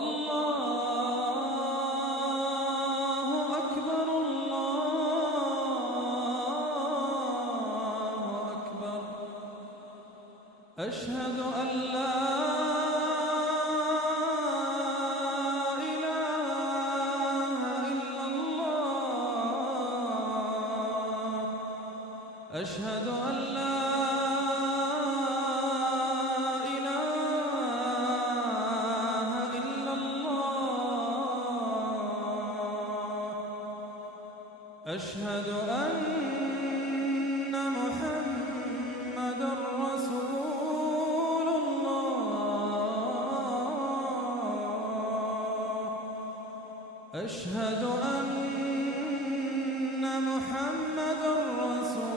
الله أكبر الله أكبر. أشهد أن لا إله إلا الله. أشهد أن لا أشهد أن محمدًا رسول الله. أشهد أن محمدًا رسول